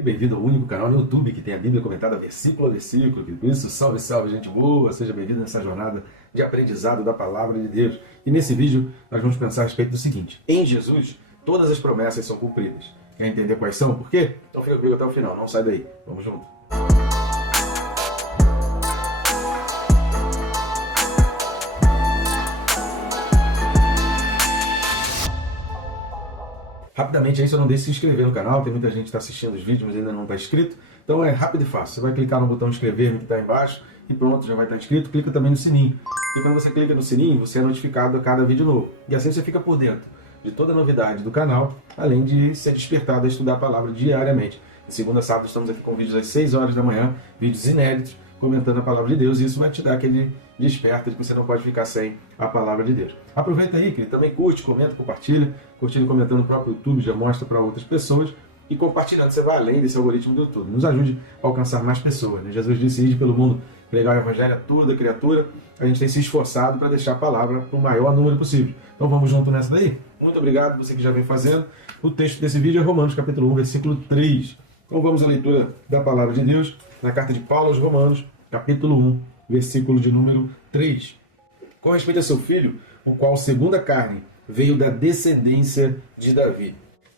E bem-vindo ao único canal no YouTube que tem a Bíblia comentada versículo a versículo. Por isso, salve, salve, gente boa! Seja bem-vindo nessa jornada de aprendizado da Palavra de Deus. E nesse vídeo, nós vamos pensar a respeito do seguinte. Em Jesus, todas as promessas são cumpridas. Quer entender quais são? Por quê? Então fica comigo até o final, não sai daí. Vamos junto. Rapidamente aí, só não deixe de se inscrever no canal, tem muita gente que está assistindo os vídeos, mas ainda não está inscrito. Então é rápido e fácil, você vai clicar no botão inscrever-me que está embaixo e pronto, já vai estar inscrito. Clica também no sininho, e quando você clica no sininho, você é notificado a cada vídeo novo. E assim você fica por dentro de toda a novidade do canal, além de ser despertado a estudar a palavra diariamente. De segunda a sábado estamos aqui com vídeos às 6 horas da manhã, vídeos inéditos, comentando a palavra de Deus, e isso vai te dar aquele desperta de que você não pode ficar sem a palavra de Deus. Aproveita aí, que também curte, comenta, compartilha. Curtindo e comentando no próprio YouTube já mostra para outras pessoas. E compartilhando, você vai além desse algoritmo do YouTube. Nos ajude a alcançar mais pessoas, né? Jesus disse: ide pelo mundo, pregar o evangelho a toda criatura. A gente tem se esforçado para deixar a palavra para o maior número possível. Então vamos junto nessa daí? Muito obrigado, você que já vem fazendo. O texto desse vídeo é Romanos capítulo 1, versículo 3. Então vamos à leitura da palavra de Deus na carta de Paulo aos Romanos, capítulo 1, versículo de número 3. Com respeito a seu filho, o qual, segundo a carne, veio da descendência de Davi.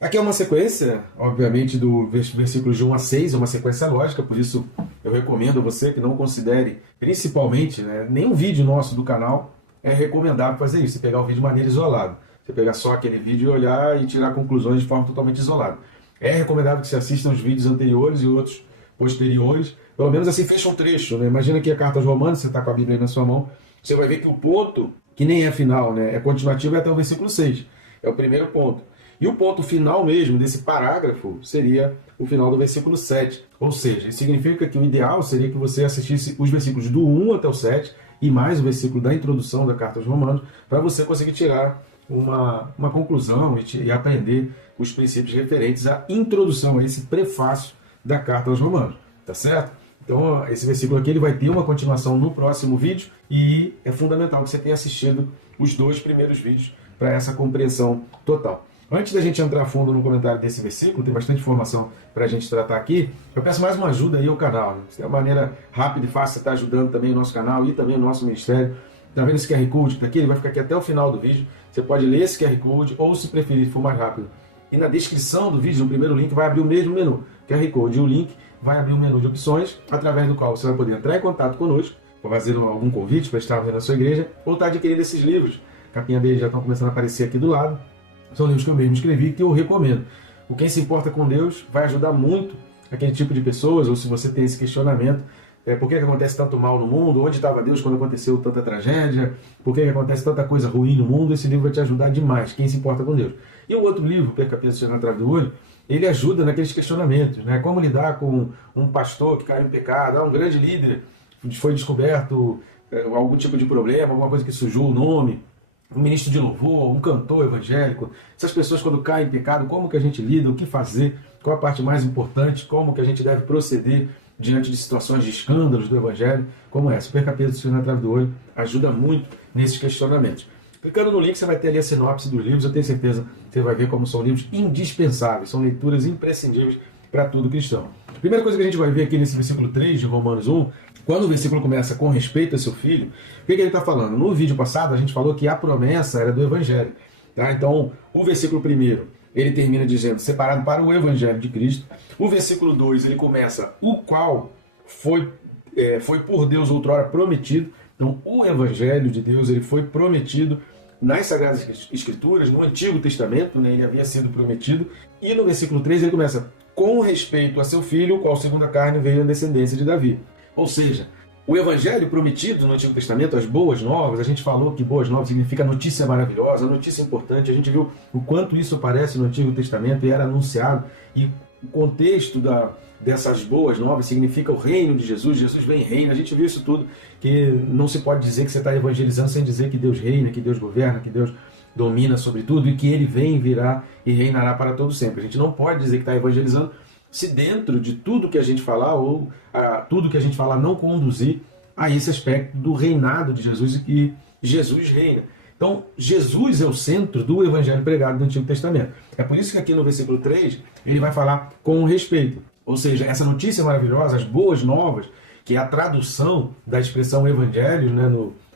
Aqui é uma sequência, obviamente, do versículo de 1 a 6, é uma sequência lógica, por isso eu recomendo a você que não considere, principalmente, nenhum vídeo nosso do canal é recomendável fazer isso, você pegar o vídeo de maneira isolada. Você pegar só aquele vídeo e olhar e tirar conclusões de forma totalmente isolada. É recomendável que você assista os vídeos anteriores e outros posteriores, pelo menos assim fecha um trecho, né? Imagina que a carta aos Romanos, você está com a Bíblia aí na sua mão, você vai ver que o ponto, que nem é final, é continuativo, é até o versículo 6. É o primeiro ponto. E o ponto final mesmo desse parágrafo seria o final do versículo 7. Ou seja, isso significa que o ideal seria que você assistisse os versículos do 1 até o 7 e mais o versículo da introdução da carta aos Romanos, para você conseguir tirar uma conclusão e aprender os princípios referentes à introdução, a esse prefácio da carta aos Romanos. Tá certo? Então, esse versículo aqui ele vai ter uma continuação no próximo vídeo e é fundamental que você tenha assistido os 2 primeiros vídeos para essa compreensão total. Antes da gente entrar a fundo no comentário desse versículo, tem bastante informação para a gente tratar aqui, eu peço mais uma ajuda aí ao canal. Se tem uma maneira rápida e fácil, você está ajudando também o nosso canal e também o nosso ministério. Está vendo esse QR Code que está aqui? Ele vai ficar aqui até o final do vídeo. Você pode ler esse QR Code ou, se preferir, for mais rápido. E na descrição do vídeo, no primeiro link, vai abrir o mesmo menu. QR Code e o link vai abrir um menu de opções, através do qual você vai poder entrar em contato conosco, para fazer algum convite para estar na sua igreja, ou estar adquirindo esses livros. A capinha deles já estão começando a aparecer aqui do lado. São livros que eu mesmo escrevi e que eu recomendo. O Quem Se Importa com Deus vai ajudar muito aquele tipo de pessoas, ou se você tem esse questionamento, por que acontece tanto mal no mundo, onde estava Deus quando aconteceu tanta tragédia, por que acontece tanta coisa ruim no mundo, esse livro vai te ajudar demais, Quem Se Importa com Deus. E o outro livro, Perca Peso na Trave do Olho, ele ajuda naqueles questionamentos, como lidar com um pastor que caiu em pecado, um grande líder, foi descoberto algum tipo de problema, alguma coisa que sujou o nome, um ministro de louvor, um cantor evangélico, essas pessoas quando caem em pecado, como que a gente lida, o que fazer, qual a parte mais importante, como que a gente deve proceder diante de situações de escândalos do evangelho, como essa. Perca Peso na Trave do Olho ajuda muito nesses questionamentos. Clicando no link, você vai ter ali a sinopse dos livros. Eu tenho certeza que você vai ver como são livros indispensáveis, são leituras imprescindíveis para todo cristão. A primeira coisa que a gente vai ver aqui nesse versículo 3 de Romanos 1, quando o versículo começa com respeito a seu filho, o que ele está falando? No vídeo passado, a gente falou que a promessa era do Evangelho. Tá? Então, o versículo 1, ele termina dizendo, separado para o Evangelho de Cristo. O versículo 2, ele começa, o qual foi por Deus outrora prometido. Então, o Evangelho de Deus, ele foi prometido nas Sagradas Escrituras, no Antigo Testamento, ele havia sido prometido. E no versículo 3 ele começa, com respeito a seu filho, o qual segundo a carne veio a descendência de Davi. Ou seja, o Evangelho prometido no Antigo Testamento, as boas novas, a gente falou que boas novas significa notícia maravilhosa, notícia importante, a gente viu o quanto isso aparece no Antigo Testamento e era anunciado, e o contexto dessas boas novas significa o reino de Jesus, Jesus vem e reina, a gente viu isso tudo, que não se pode dizer que você está evangelizando sem dizer que Deus reina, que Deus governa, que Deus domina sobre tudo e que Ele vem, virá e reinará para todo sempre. A gente não pode dizer que está evangelizando se dentro de tudo que a gente falar ou tudo que a gente falar não conduzir a esse aspecto do reinado de Jesus e que Jesus reina. Então, Jesus é o centro do evangelho pregado no Antigo Testamento. É por isso que aqui no versículo 3 ele vai falar com respeito. Ou seja, essa notícia maravilhosa, as boas novas, que é a tradução da expressão evangelho, né,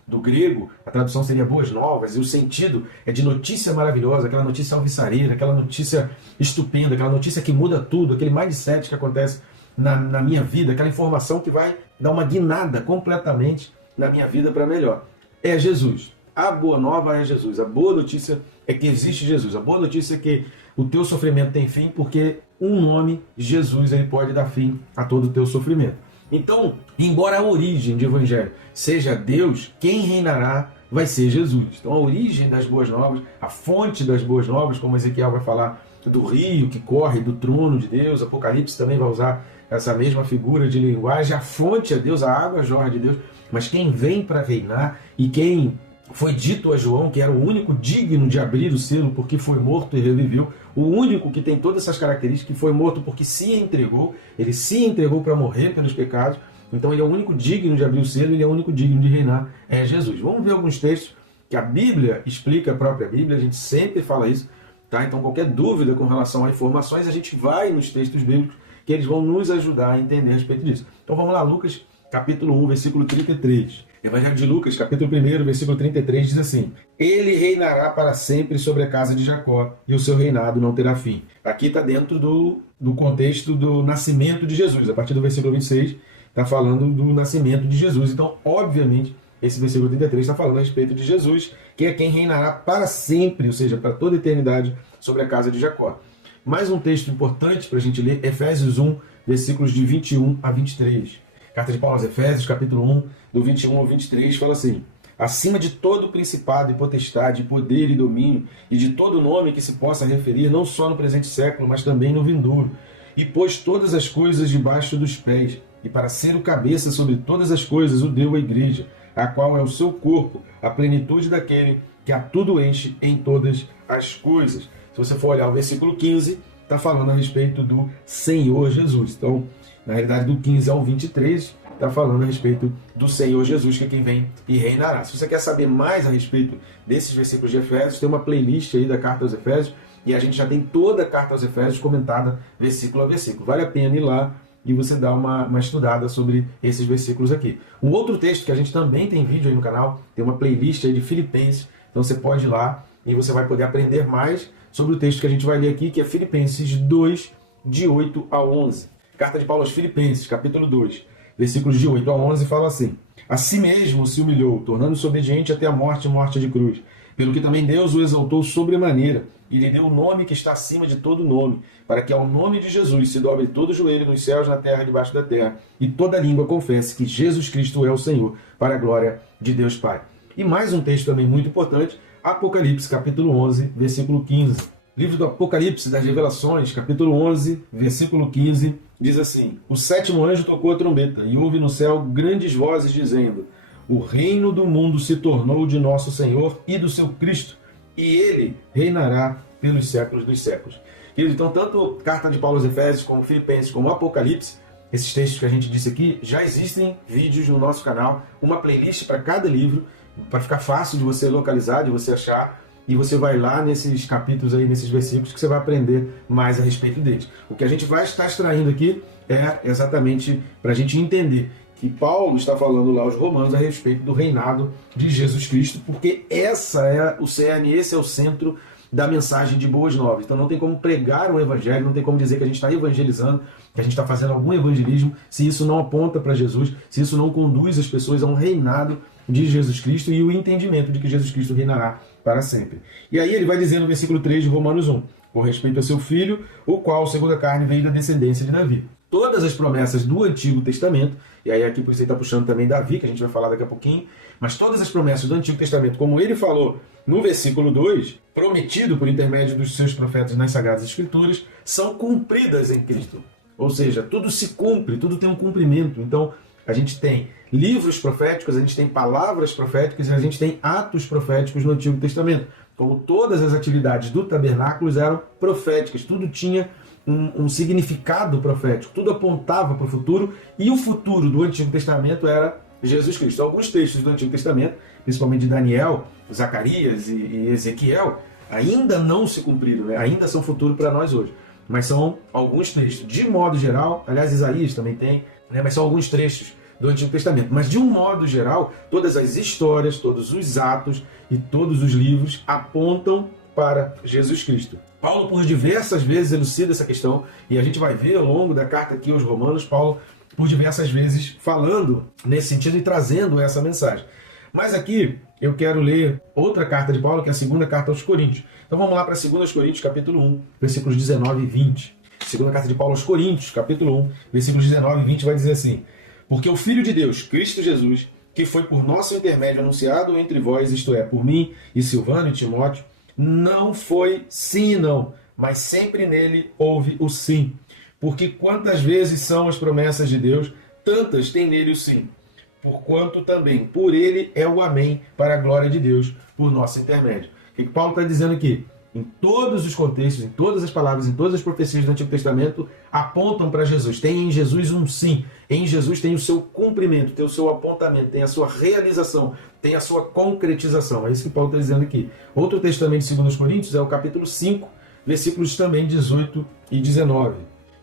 do grego, a tradução seria boas novas, e o sentido é de notícia maravilhosa, aquela notícia alvissareira, aquela notícia estupenda, aquela notícia que muda tudo, aquele mindset que acontece na minha vida, aquela informação que vai dar uma guinada completamente na minha vida para melhor. É Jesus. A boa nova é Jesus. A boa notícia é que existe Jesus. A boa notícia é que o teu sofrimento tem fim, porque um nome, Jesus, ele pode dar fim a todo o teu sofrimento. Então, embora a origem de evangelho seja Deus, quem reinará vai ser Jesus. Então, a origem das boas novas, a fonte das boas novas, como Ezequiel vai falar do rio que corre do trono de Deus, Apocalipse também vai usar essa mesma figura de linguagem, a fonte é Deus, a água jorra de Deus, mas quem vem para reinar e quem foi dito a João que era o único digno de abrir o selo porque foi morto e reviveu, o único que tem todas essas características, que foi morto porque se entregou, ele se entregou para morrer pelos pecados, então ele é o único digno de abrir o selo, ele é o único digno de reinar, é Jesus. Vamos ver alguns textos que a Bíblia explica, a própria Bíblia, a gente sempre fala isso, tá? Então qualquer dúvida com relação a informações, a gente vai nos textos bíblicos que eles vão nos ajudar a entender a respeito disso. Então vamos lá, Lucas capítulo 1, versículo 33. Evangelho de Lucas, capítulo 1, versículo 33, diz assim: Ele reinará para sempre sobre a casa de Jacó, e o seu reinado não terá fim. Aqui está dentro do contexto do nascimento de Jesus. A partir do versículo 26, está falando do nascimento de Jesus. Então, obviamente, esse versículo 33 está falando a respeito de Jesus, que é quem reinará para sempre, ou seja, para toda a eternidade, sobre a casa de Jacó. Mais um texto importante para a gente ler, Efésios 1, versículos de 21 a 23. Carta de Paulo aos Efésios, capítulo 1, do 21 ao 23, fala assim: Acima de todo principado e potestade, poder e domínio, e de todo nome que se possa referir, não só no presente século, mas também no vindouro, e pôs todas as coisas debaixo dos pés, e para ser o cabeça sobre todas as coisas o deu à igreja, a qual é o seu corpo, a plenitude daquele que a tudo enche em todas as coisas. Se você for olhar o versículo 15, está falando a respeito do Senhor Jesus. Então, na realidade, do 15 ao 23, está falando a respeito do Senhor Jesus, que é quem vem e reinará. Se você quer saber mais a respeito desses versículos de Efésios, tem uma playlist aí da Carta aos Efésios, e a gente já tem toda a Carta aos Efésios comentada versículo a versículo. Vale a pena ir lá e você dar uma estudada sobre esses versículos aqui. Um outro texto que a gente também tem vídeo aí no canal, tem uma playlist aí de Filipenses, então você pode ir lá e você vai poder aprender mais sobre o texto que a gente vai ler aqui, que é Filipenses 2, de 8 a 11. Carta de Paulo aos Filipenses, capítulo 2, versículos de 8 a 11, fala assim: A si mesmo se humilhou, tornando-se obediente até a morte de cruz. Pelo que também Deus o exaltou sobremaneira, e lhe deu o nome que está acima de todo nome, para que ao nome de Jesus se dobre todo o joelho nos céus, na terra e debaixo da terra, e toda língua confesse que Jesus Cristo é o Senhor, para a glória de Deus Pai. E mais um texto também muito importante, Apocalipse, capítulo 11, versículo 15. Livro do Apocalipse, das Revelações, capítulo 11, versículo 15, diz assim: O sétimo anjo tocou a trombeta, e houve no céu grandes vozes dizendo: O reino do mundo se tornou de nosso Senhor e do seu Cristo, e ele reinará pelos séculos dos séculos. Querido, então, tanto Carta de Paulo aos Efésios, como Filipenses, como Apocalipse, esses textos que a gente disse aqui, já existem vídeos no nosso canal, uma playlist para cada livro, para ficar fácil de você localizar, de você achar, e você vai lá nesses capítulos aí, nesses versículos, que você vai aprender mais a respeito deles. O que a gente vai estar extraindo aqui é exatamente para a gente entender que Paulo está falando lá aos Romanos a respeito do reinado de Jesus Cristo, porque essa é o cerne, esse é o centro da mensagem de Boas Novas. Então não tem como pregar o evangelho, não tem como dizer que a gente está evangelizando, que a gente está fazendo algum evangelismo, se isso não aponta para Jesus, se isso não conduz as pessoas a um reinado de Jesus Cristo e o entendimento de que Jesus Cristo reinará para sempre. E aí ele vai dizer no versículo 3 de Romanos 1, com respeito a seu filho, o qual, segundo a carne, veio da descendência de Davi. Todas as promessas do Antigo Testamento, e aí aqui por isso ele está puxando também Davi, que a gente vai falar daqui a pouquinho, mas todas as promessas do Antigo Testamento, como ele falou no versículo 2, prometido por intermédio dos seus profetas nas Sagradas Escrituras, são cumpridas em Cristo. Ou seja, tudo se cumpre, tudo tem um cumprimento. Então, a gente tem livros proféticos, a gente tem palavras proféticas e a gente tem atos proféticos no Antigo Testamento. Como todas as atividades do tabernáculo eram proféticas, tudo tinha um significado profético, tudo apontava para o futuro, e o futuro do Antigo Testamento era Jesus Cristo. Alguns textos do Antigo Testamento, principalmente de Daniel, Zacarias e Ezequiel, ainda não se cumpriram, né? Ainda são futuro para nós hoje. mas são alguns textos. De modo geral, aliás, Isaías também tem, né? Mas são alguns trechos do Antigo Testamento. Mas de um modo geral, todas as histórias, todos os atos e todos os livros apontam para Jesus Cristo. Paulo, por diversas vezes, elucida essa questão, e a gente vai ver ao longo da carta aqui aos Romanos, Paulo, por diversas vezes, falando nesse sentido e trazendo essa mensagem. Mas aqui eu quero ler outra carta de Paulo, que é a segunda carta aos Coríntios. Então vamos lá para 2 Coríntios, capítulo 1, versículos 19 e 20. Segunda carta de Paulo aos Coríntios, capítulo 1, versículos 19 e 20, vai dizer assim: porque o Filho de Deus, Cristo Jesus, que foi por nosso intermédio anunciado entre vós, isto é, por mim e Silvano e Timóteo, não foi sim e não, mas sempre nele houve o sim. Porque quantas vezes são as promessas de Deus, tantas tem nele o sim. Porquanto também por ele é o amém, para a glória de Deus, por nosso intermédio. O que Paulo está dizendo aqui? Em todos os contextos, em todas as palavras, em todas as profecias do Antigo Testamento, apontam para Jesus. Tem em Jesus um sim. Em Jesus tem o seu cumprimento, tem o seu apontamento, tem a sua realização, tem a sua concretização. É isso que Paulo está dizendo aqui. Outro texto também de 2 Coríntios é o capítulo 5, versículos também 18 e 19.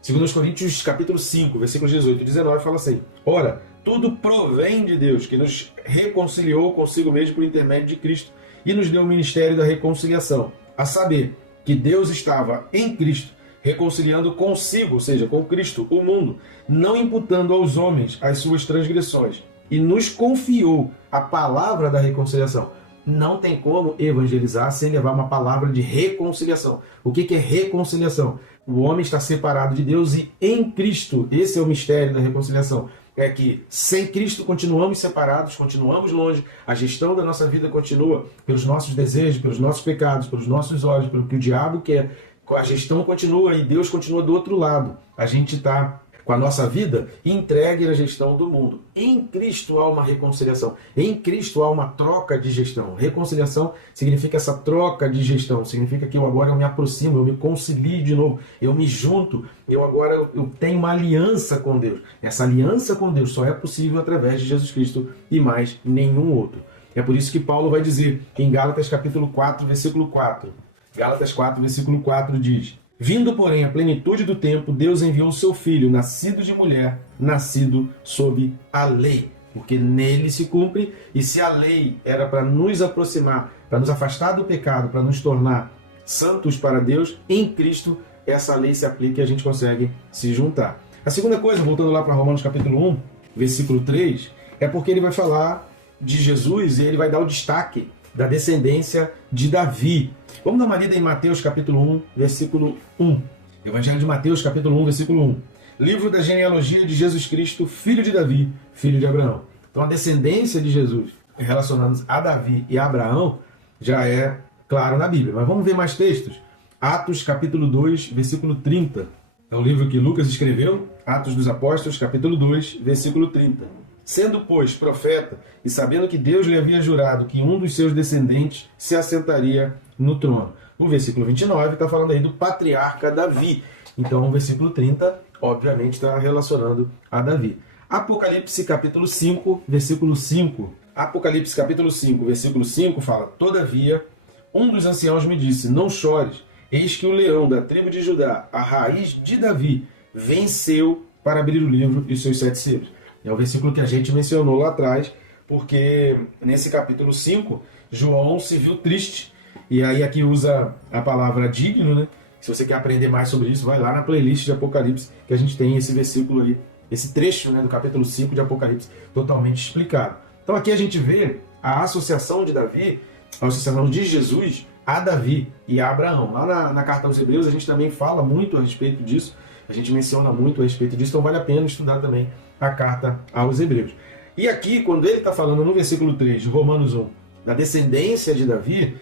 2 Coríntios, capítulo 5, versículos 18 e 19, fala assim: ora, tudo provém de Deus, que nos reconciliou consigo mesmo por intermédio de Cristo e nos deu o ministério da reconciliação. A saber, que Deus estava em Cristo, reconciliando consigo, ou seja, com Cristo, o mundo, não imputando aos homens as suas transgressões, e nos confiou a palavra da reconciliação. Não tem como evangelizar sem levar uma palavra de reconciliação. O que é reconciliação? O homem está separado de Deus e em Cristo, esse é o mistério da reconciliação. É que sem Cristo continuamos separados, continuamos longe, a gestão da nossa vida continua pelos nossos desejos, pelos nossos pecados, pelos nossos olhos, pelo que o diabo quer. A gestão continua e Deus continua do outro lado. A gente está com a nossa vida entregue à gestão do mundo. Em Cristo há uma reconciliação. Em Cristo há uma troca de gestão. Reconciliação significa essa troca de gestão. Significa que eu agora me aproximo, eu me concilio de novo, eu me junto, eu tenho uma aliança com Deus. Essa aliança com Deus só é possível através de Jesus Cristo e mais nenhum outro. É por isso que Paulo vai dizer em Gálatas capítulo 4, versículo 4. Gálatas 4, versículo 4 diz: vindo, porém, a plenitude do tempo, Deus enviou o seu Filho, nascido de mulher, nascido sob a lei. Porque nele se cumpre, e se a lei era para nos aproximar, para nos afastar do pecado, para nos tornar santos para Deus, em Cristo essa lei se aplica e a gente consegue se juntar. A segunda coisa, voltando lá para Romanos capítulo 1, versículo 3, é porque ele vai falar de Jesus e ele vai dar o destaque da descendência de Davi. Vamos dar uma lida em Mateus capítulo 1, versículo 1. Evangelho de Mateus capítulo 1, versículo 1. Livro da genealogia de Jesus Cristo, filho de Davi, filho de Abraão. Então a descendência de Jesus, relacionados a Davi e a Abraão, já é claro na Bíblia. Mas vamos ver mais textos. Atos capítulo 2, versículo 30. É o livro que Lucas escreveu, Atos dos Apóstolos, capítulo 2, versículo 30. Sendo, pois, profeta, e sabendo que Deus lhe havia jurado que um dos seus descendentes se assentaria no trono. O versículo 29 está falando aí do patriarca Davi. Então, o versículo 30, obviamente, está relacionando a Davi. Apocalipse, capítulo 5, versículo 5. Apocalipse, capítulo 5, versículo 5, fala: todavia, um dos anciãos me disse, não chores, eis que o leão da tribo de Judá, a raiz de Davi, venceu para abrir o livro e os seus 7 selos. É o versículo que a gente mencionou lá atrás, porque nesse capítulo 5, João se viu triste. E aí aqui usa a palavra digno, né? Se você quer aprender mais sobre isso, vai lá na playlist de Apocalipse, que a gente tem esse versículo ali, esse trecho, né, do capítulo 5 de Apocalipse, totalmente explicado. Então aqui a gente vê a associação de Davi, a associação de Jesus a Davi e a Abraão. Lá na carta aos Hebreus a gente também fala muito a respeito disso, a gente menciona muito a respeito disso, então vale a pena estudar também a carta aos Hebreus. E aqui, quando ele está falando no versículo 3 de Romanos 1, da descendência de Davi,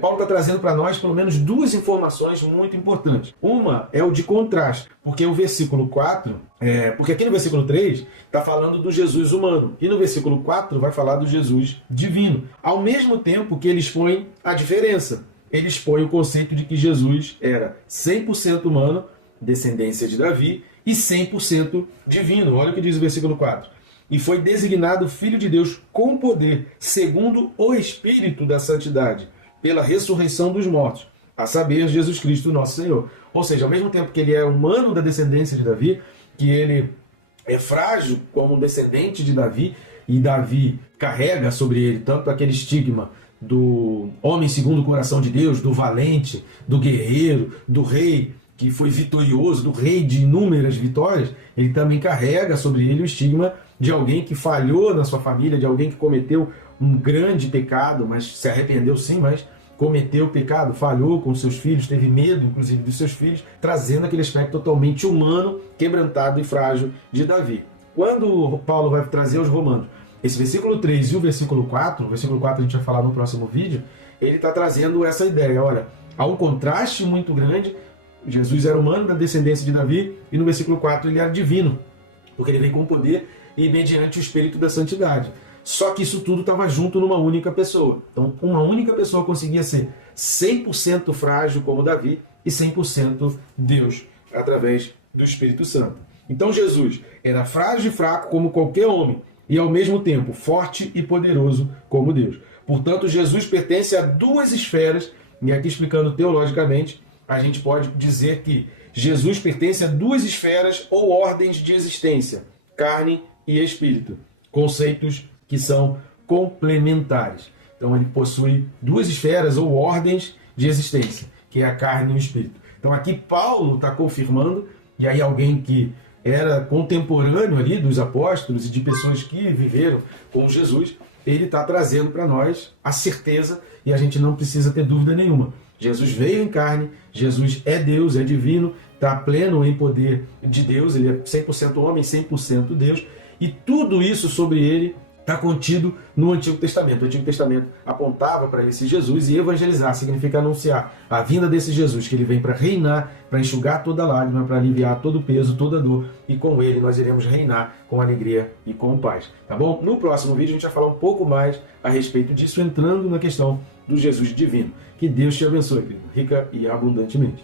Paulo está trazendo para nós pelo menos duas informações muito importantes. Uma é o de contraste, porque o versículo 4, porque aqui no versículo 3 está falando do Jesus humano, e no versículo 4 vai falar do Jesus divino. Ao mesmo tempo que ele expõe a diferença, ele expõe o conceito de que Jesus era 100% humano, descendência de Davi, e 100% divino. Olha o que diz o versículo 4. E foi designado Filho de Deus com poder, segundo o Espírito da Santidade, pela ressurreição dos mortos, a saber, Jesus Cristo, nosso Senhor. Ou seja, ao mesmo tempo que ele é humano da descendência de Davi, que ele é frágil como um descendente de Davi, e Davi carrega sobre ele tanto aquele estigma do homem segundo o coração de Deus, do valente, do guerreiro, do rei que foi vitorioso, do rei de inúmeras vitórias, ele também carrega sobre ele o estigma de alguém que falhou na sua família, de alguém que cometeu um grande pecado, mas se arrependeu sim, mas cometeu pecado, falhou com seus filhos, teve medo, inclusive, dos seus filhos, trazendo aquele aspecto totalmente humano, quebrantado e frágil de Davi. Quando Paulo vai trazer aos Romanos esse versículo 3 e o versículo 4 a gente vai falar no próximo vídeo, ele está trazendo essa ideia, olha, há um contraste muito grande. Jesus era humano da descendência de Davi, e no versículo 4 ele era divino, porque ele vem com poder e mediante o Espírito da Santidade. Só que isso tudo estava junto numa única pessoa. Então, uma única pessoa conseguia ser 100% frágil como Davi e 100% Deus, através do Espírito Santo. Então Jesus era frágil e fraco como qualquer homem, e ao mesmo tempo forte e poderoso como Deus. Portanto, Jesus pertence a duas esferas, e aqui explicando teologicamente, a gente pode dizer que Jesus pertence a duas esferas ou ordens de existência, carne e espírito, conceitos que são complementares. Então ele possui duas esferas ou ordens de existência, que é a carne e o espírito. Então aqui Paulo está confirmando, e aí alguém que era contemporâneo ali dos apóstolos e de pessoas que viveram com Jesus, ele está trazendo para nós a certeza, e a gente não precisa ter dúvida nenhuma. Jesus veio em carne, Jesus é Deus, é divino, está pleno em poder de Deus, ele é 100% homem, 100% Deus, e tudo isso sobre ele está contido no Antigo Testamento. O Antigo Testamento apontava para esse Jesus, e evangelizar significa anunciar a vinda desse Jesus, que ele vem para reinar, para enxugar toda lágrima, para aliviar todo o peso, toda dor, e com ele nós iremos reinar com alegria e com paz. Tá bom? No próximo vídeo a gente vai falar um pouco mais a respeito disso, entrando na questão do Jesus divino. Que Deus te abençoe, querido, rica e abundantemente.